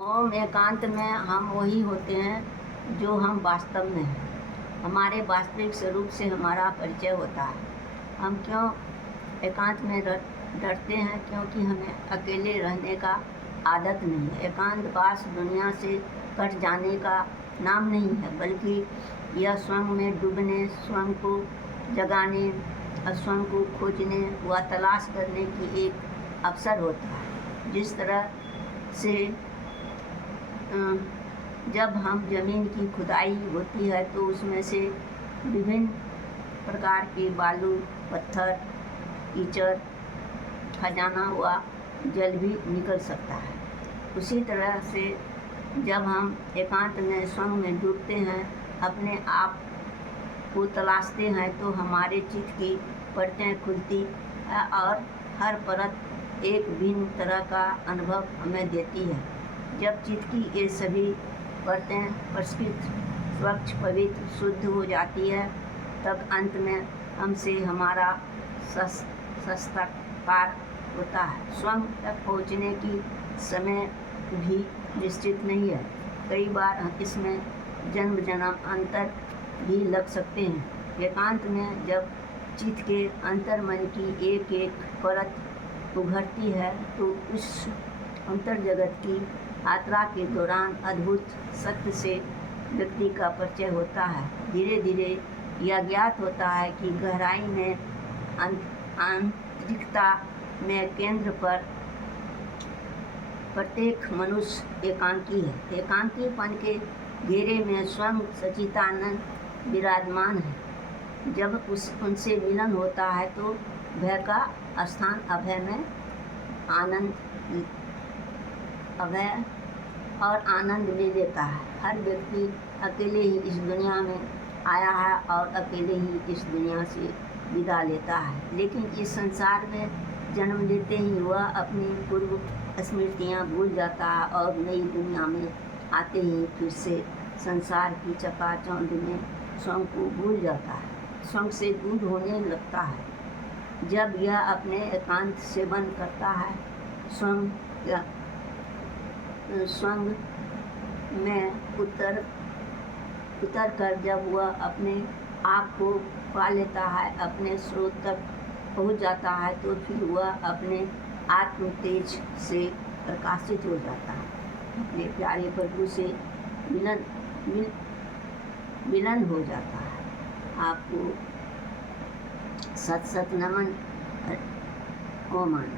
ओम एकांत में हम वही होते हैं जो हम वास्तव में हैं। हमारे वास्तविक स्वरूप से हमारा परिचय होता है। हम क्यों एकांत में डरते हैं? क्योंकि हमें अकेले रहने का आदत नहीं है। एकांतवास दुनिया से कट जाने का नाम नहीं है, बल्कि यह स्वयं में डूबने, स्वयं को जगाने और स्वयं को खोजने व तलाश करने की एक अवसर होता है। जिस तरह से जब हम ज़मीन की खुदाई होती है तो उसमें से विभिन्न प्रकार के बालू, पत्थर, कीचड़, खजाना व जल भी निकल सकता है। उसी तरह से जब हम एकांत में स्वयं में डूबते हैं, अपने आप को तलाशते हैं, तो हमारे चित्त की परतें खुलती है और हर परत एक भिन्न तरह का अनुभव हमें देती है। जब चित्त की ये सभी परतें परिष्कृत, स्वच्छ, पवित्र, शुद्ध हो जाती है, तब अंत में हमसे हमारा साक्षात्कार होता है। स्वयं तक पहुँचने की समय भी निश्चित नहीं है। कई बार इसमें जन्म जन्म अंतर भी लग सकते हैं। एकांत में जब चित्त के अंतर मन की एक एक परत उभरती है, तो उस अंतर जगत की यात्रा के दौरान अद्भुत सत्य से व्यक्ति का परिचय होता है। धीरे धीरे यह ज्ञात होता है कि गहराई में आंतरिकता में केंद्र पर प्रत्येक मनुष्य एकांकी है। एकांकीपन के घेरे में स्वयं सच्चिदानंद विराजमान है। जब उनसे मिलन होता है तो भय का स्थान अभय में अभय और आनंद ले लेता है। हर व्यक्ति अकेले ही इस दुनिया में आया है और अकेले ही इस दुनिया से विदा लेता है। लेकिन इस संसार में जन्म लेते ही वह अपनी पूर्व स्मृतियाँ भूल जाता है और नई दुनिया में आते ही फिर से संसार की चकाचौंध में स्वयं को भूल जाता है, स्वयं से दूर होने लगता है। जब यह अपने एकांत सेवन करता है, स्वयं में उतर कर जब वह अपने आप को पा लेता है, अपने स्रोत तक पहुँच जाता है, तो फिर वह अपने आत्म तेज से प्रकाशित हो जाता है। अपने प्यारे प्रभु से मिलन हो जाता है। आपको सत नमन को मान।